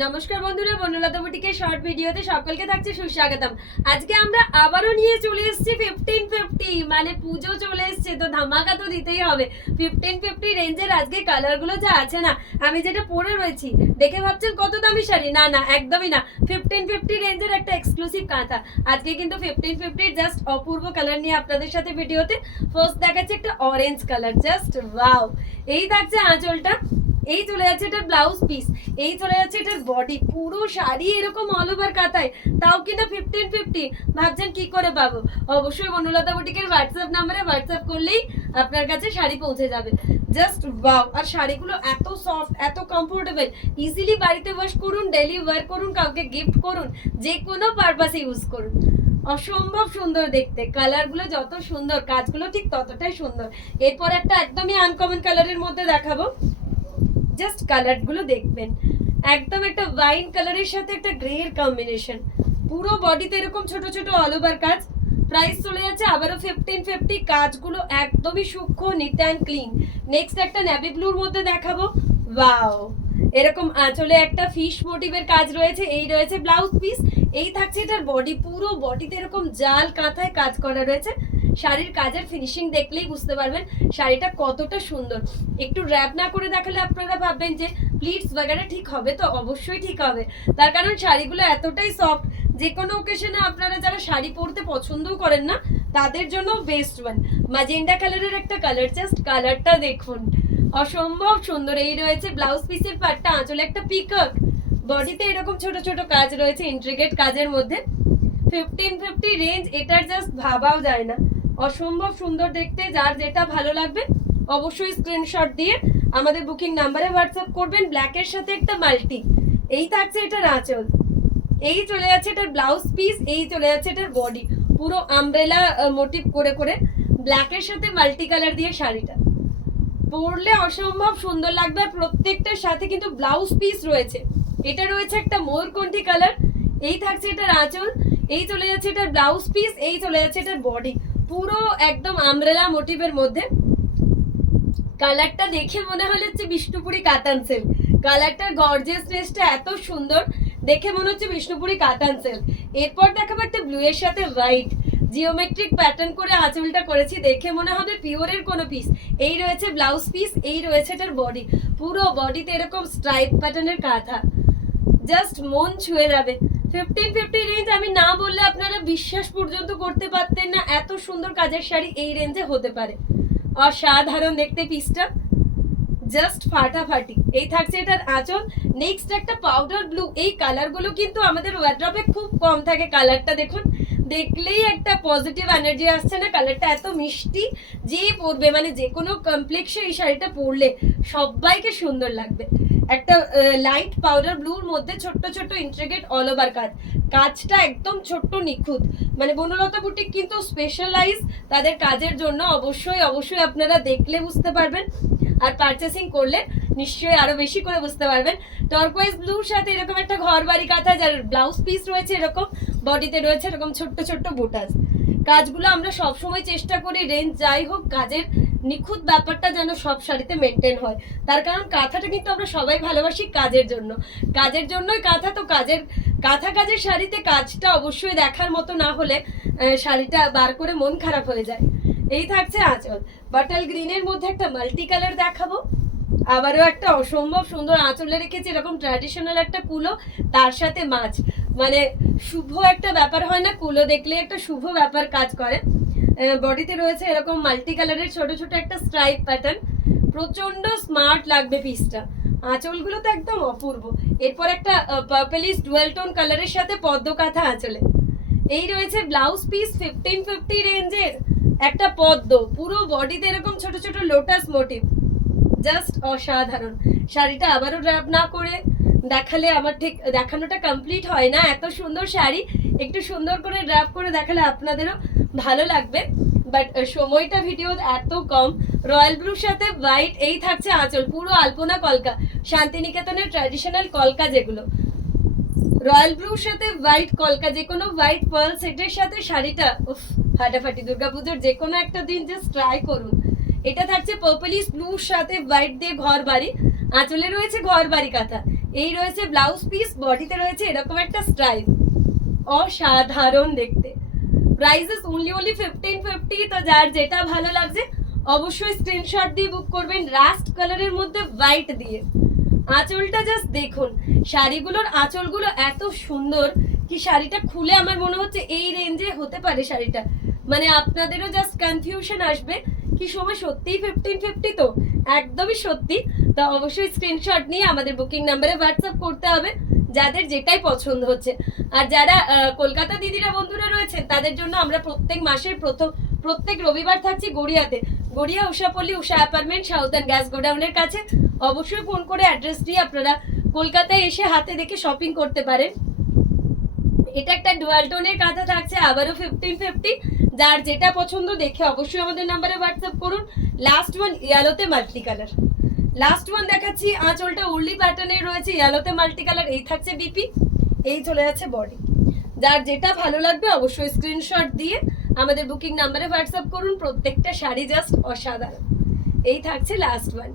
নমস্কার বন্ধুরা, বনলতা বুটিকের শর্ট ভিডিওতে সকলকে থাকছে সুস্বাগতম। আজকে আমরা আবারও নিয়ে চলে এসেছি 1550, মানে পুজো চলে এসছে তো ধামাকা তো দিতেই হবে। 1550 রেঞ্জের আজকে কালারগুলো যা আছে না, আমি যেটা পরে রয়েছি দেখে ভাবছেন কত দামি শাড়ি, না না একদমই না। 1550 রেঞ্জের একটা এক্সক্লুসিভ কাঁথা। আজকে কিন্তু 1550 জাস্ট অপূর্ব কালার নিয়ে আপনাদের সাথে ভিডিওতে। ফার্স্ট দেখাচ্ছে একটা অরেঞ্জ কালার, জাস্ট ওয়াও। এই থাকছে আঁচলটা, এই চলে যাচ্ছে এটার ব্লাউজ পিস, এই চলে যাচ্ছে এটার বডি। পুরো শাড়ি এরকম অল ওভার কাঁথায়, তাও কিনা 1550। ভাবছেন কি করে পাবো? অবশ্যই বনলতা বুটিকের হোয়াটসঅ্যাপ নাম্বারে হোয়াটসঅ্যাপ করলেই আপনার কাছে শাড়ি পৌঁছে যাবে। Just wow. আর শাড়িগুলো এত সফট, এত কমফোর্টেবল, ইজিলি বাড়িতে ওয়াশ করুন, ডেলি ওয়্যার করুন, কাউকে গিফট করুন, যে কোনো পারপাসে ইউজ করুন। অসম্ভব সুন্দর দেখতে, কালারগুলো যত সুন্দর, কাজগুলো ঠিক ততটাই সুন্দর। এরপর একটা একদমই আনকমন কালারের মধ্যে দেখাবো। জাস্ট কালার গুলো দেখবেন, একদম একটা ওয়াইন কালারের সাথে একটা গ্রে এর কম্বিনেশন। পুরো বডিতে এরকম ছোট ছোট অল ওভার কাজ। প্রাইস চলে যাচ্ছে আবারও 1550। কাজগুলো একদমই সূক্ষ্ম, নিট অ্যান্ড ক্লিন। নেক্সট একটা নেভি ব্লুর মধ্যে দেখাবো। ওয়াও, এরকম আঁচলে একটা ফিশ মোটিভের কাজ রয়েছে। এই রয়েছে ব্লাউজ পিস, এই থাকছে এটার বডি। পুরো বডিতে এরকম জাল কাঁথায় কাজ করা রয়েছে। শাড়ির কাজের ফিনিশিং দেখলেই বুঝতে পারবেন শাড়িটা কতটা সুন্দর। একটু র্যাপ না করে দেখালে আপনারা ভাববেন যে প্লিটস বাগারে ঠিক হবে, তো অবশ্যই ঠিক হবে। তার কারণ শাড়িগুলো এতটাই সফট, যে কোনো ওকেশনে আপনারা যারা শাড়ি পরতে পছন্দও করেন না তাদের জন্য বেস্ট ওয়ান। ম্যাজেন্ডা কালারের একটা কালার, জাস্ট কালারটা দেখুন, অসম্ভব সুন্দর। এই রয়েছে ব্লাউজ পিসের পার্টটা, আঁচলে একটা পিকক, বডিতে এরকম ছোট ছোট কাজ রয়েছে ইন্ট্রিকেট কাজের মধ্যে। 1550 রেঞ্জ, এটার জাস্ট ভাবাও যায় না, অসম্ভব সুন্দর দেখতে। যার যেটা ভালো লাগবে অবশ্যই স্ক্রিনশট দিয়ে আমাদের বুকিং নাম্বারে হোয়াটসঅ্যাপ করবেন। ব্ল্যাকের সাথে একটা মাল্টি, এই থাকছে এটার আঁচল, এই চলে যাচ্ছে এটার ব্লাউজ পিস, এই চলে যাচ্ছে এটার বডি। পুরো আমব্রেলা মোটিভ করে করে ব্ল্যাকের সাথে মাল্টি কালার দিয়ে শাড়িটা পরলে অসম্ভব সুন্দর লাগবে। আর প্রত্যেকটার সাথে কিন্তু ব্লাউজ পিস রয়েছে। এটা রয়েছে একটা ময়ূরকণ্ঠী কালার, এই থাকছে এটার আঁচল, এই চলে যাচ্ছে এটার ব্লাউজ পিস, এই চলে যাচ্ছে এটার বডি। পুরো একদম আমব্রেলা মোটিভের মধ্যে। কালারটা দেখে মনে হলো হচ্ছে বিষ্ণুপুরি কাতান সিল্ক। কালারটার গর্জিয়াসনেসটা এত সুন্দর, দেখে মনে হচ্ছে বিষ্ণুপুরি কাতান সিল্ক। এরপর দেখাবো একটা ব্লু এর সাথে হোয়াইট জিওমেট্রিক প্যাটার্ন করে আঁচলটা করেছি, দেখে মনে হবে পিওরের কোনো পিস। এই রয়েছে ব্লাউজ পিস, এই রয়েছে এটার বডি। পুরো বডিতে এরকম স্ট্রাইপ প্যাটার্নের কাঁথা, জাস্ট মন ছুঁয়ে যাবে। 1550 রেঞ্জ, আমি না বললে আপনারা বিশ্বাস পর্যন্ত করতে পারতেন না এত সুন্দর কাজের শাড়ি এই রেঞ্জে হতে পারে। অসাধারণ দেখতে পিসটা, জাস্ট ফাটাফাটি। এই থাকছে এটার আঁচল। নেক্সট একটা পাউডার ব্লু, এই কালারগুলো কিন্তু আমাদের ওয়ার্ড্রপে খুব কম থাকে। কালারটা দেখুন, দেখলেই একটা পজিটিভ এনার্জি আসছে না? কালারটা এত মিষ্টি, যে পরবে মানে যে কোনো কমপ্লেক্সে এই শাড়িটা পরলে সবাইকে সুন্দর লাগবে। একটা লাইট পাউডার ব্লুর মধ্যে ছোট্ট ছোট্ট ইন্ট্রিকেট অল ওভার কাজ। কাজটা একদম ছোট্ট নিখুঁত, মানে বনলতা বুটিক কিন্তু স্পেশালাইজ তাদের কাজের জন্য। অবশ্যই অবশ্যই আপনারা দেখলে বুঝতে পারবেন, আর পারচেসিং করলে নিশ্চয়ই আরো বেশি করে বুঝতে পারবেন। টারকোয়েজ ব্লুর সাথে এরকম একটা ঘর বাড়ি কাঁথা, যার ব্লাউজ পিস রয়েছে এরকম, বডিতে রয়েছে এরকম ছোট্ট ছোট্ট বুটাস। কাজগুলো আমরা সবসময় চেষ্টা করি রেঞ্জ যাই হোক কাজের নিখুঁত ব্যাপারটা যেন সব শাড়িতে মেনটেন হয়। তার কারণ কাঁথাটা কিন্তু আমরা সবাই ভালোবাসি কাজের জন্য, কাজের জন্যই কাঁথা। তো কাজের শাড়িতে কাজটা অবশ্যই দেখার মতো না হলে শাড়িটা বার করে মন খারাপ হয়ে যায়। এই থাকছে আঁচল, বাটাল গ্রিনের মধ্যে একটা মাল্টি কালার দেখাবো। আবারও একটা অসম্ভব সুন্দর আঁচলে রেখেছে এরকম ট্র্যাডিশনাল একটা কুলো, তার সাথে মাছ, মানে শুভ একটা ব্যাপার হয় না? কুলো দেখলে একটা শুভ ব্যাপার কাজ করে। বডিতে রয়েছে এরকম মাল্টি কালারের ছোট ছোট একটা স্ট্রাইপ প্যাটার্ন, প্রচন্ড স্মার্ট লাগবে পিসটা। আঁচলগুলো তো একদম অপূর্ব। এরপর একটা পার্পলিশ ডুয়াল টোন কালারের সাথে পদ্ম কাঁথা আঁচলে। এই রয়েছে ব্লাউজ পিস, 1550 রেঞ্জের একটা পদ্ম, পুরো বডিতে এরকম ছোট ছোট লোটাস মোটিভ, জাস্ট অসাধারণ। শাড়িটা আবারও র্যাপ না করে দেখালে আমার ঠিক দেখানোটা কমপ্লিট হয় না। এত সুন্দর শাড়ি একটু সুন্দর করে র্যাপ করে দেখালে আপনাদেরও ভালো লাগবে, বাট সময়টা ভিডিও এত কম। রয়্যাল ব্লুর সাথে হোয়াইট, এই থাকছে আঁচল, পুরো আলপনা কলকা, শান্তিনিকেতনের ট্র্যাডিশনাল কলকা যেগুলো। রয়্যাল ব্লুর সাথে হোয়াইট কলকা, যে কোনো হোয়াইট পার্ল সেটের সাথে শাড়িটা উফ ফাটাফাটি। দুর্গাপুজোর যে কোনো একটা দিন জাস্ট ট্রাই করুন। এটা থাকছে পার্পলিশ ব্লুর সাথে হোয়াইট দিয়ে ঘর বাড়ি, আঁচলে রয়েছে ঘর বাড়ি কাঁথা। এই রয়েছে ব্লাউজ পিস, বডিতে রয়েছে এরকম একটা স্টাইল, অসাধারণ দেখতে। Prices only 1550। তো যার যেটা ভালো লাগছে অবশ্যই স্ক্রিনশট দিয়ে বুক করবেন, রাস্ট কালারের মধ্যে হোয়াইট দিয়ে। আঁচলটা জাস্ট দেখুন, শাড়িগুলোর আঁচলগুলো এত সুন্দর কি শাড়িটা খুলে আমার মনে হচ্ছে এই রেঞ্জে হতে পারে শাড়িটা, মানে আপনাদেরও জাস্ট কনফিউশন আসবে কি সময় সত্যিই 1550। তো একদমই সত্যি। তো অবশ্যই স্ক্রিনশট নিয়ে আমাদের বুকিং নাম্বারে হোয়াটসঅ্যাপ করতে হবে যাদের যেটাই পছন্দ হচ্ছে। আর যারা কলকাতা দিদিরা বন্ধুরা রয়েছেন তাদের জন্য আমরা প্রত্যেক মাসের প্রত্যেক রবিবার থাকছি গড়িয়াতে, গড়িয়া উষাপল্লী উষা অ্যাপার্টমেন্ট সাউদার্ন গ্যাস গোডাউনের কাছে। অবশ্যই ফোন করে অ্যাড্রেস দিয়ে আপনারা কলকাতায় এসে হাতে দেখে শপিং করতে পারেন। এটা একটা ডুয়াল টোনের কাঁথা থাকছে, আবারও 1550। যার যেটা পছন্দ দেখে অবশ্যই আমাদের নাম্বারে হোয়াটসঅ্যাপ করুন। লাস্ট ওয়ান ইয়েলোতে মাল্টি কালার, লাস্ট ওয়ান দেখাচ্ছি। আঁচলটা উর্লি প্যাটার্নের রয়েছে, ইয়েলোতে মাল্টি কালার। এই থাকছে বিপি, এই চলে যাচ্ছে বডি। যার যেটা ভালো লাগবে অবশ্যই স্ক্রিনশট দিয়ে আমাদের বুকিং নাম্বারে হোয়াটসঅ্যাপ করুন। প্রত্যেকটা শাড়ি জাস্ট অসাধারণ। এই থাকছে লাস্ট ওয়ান।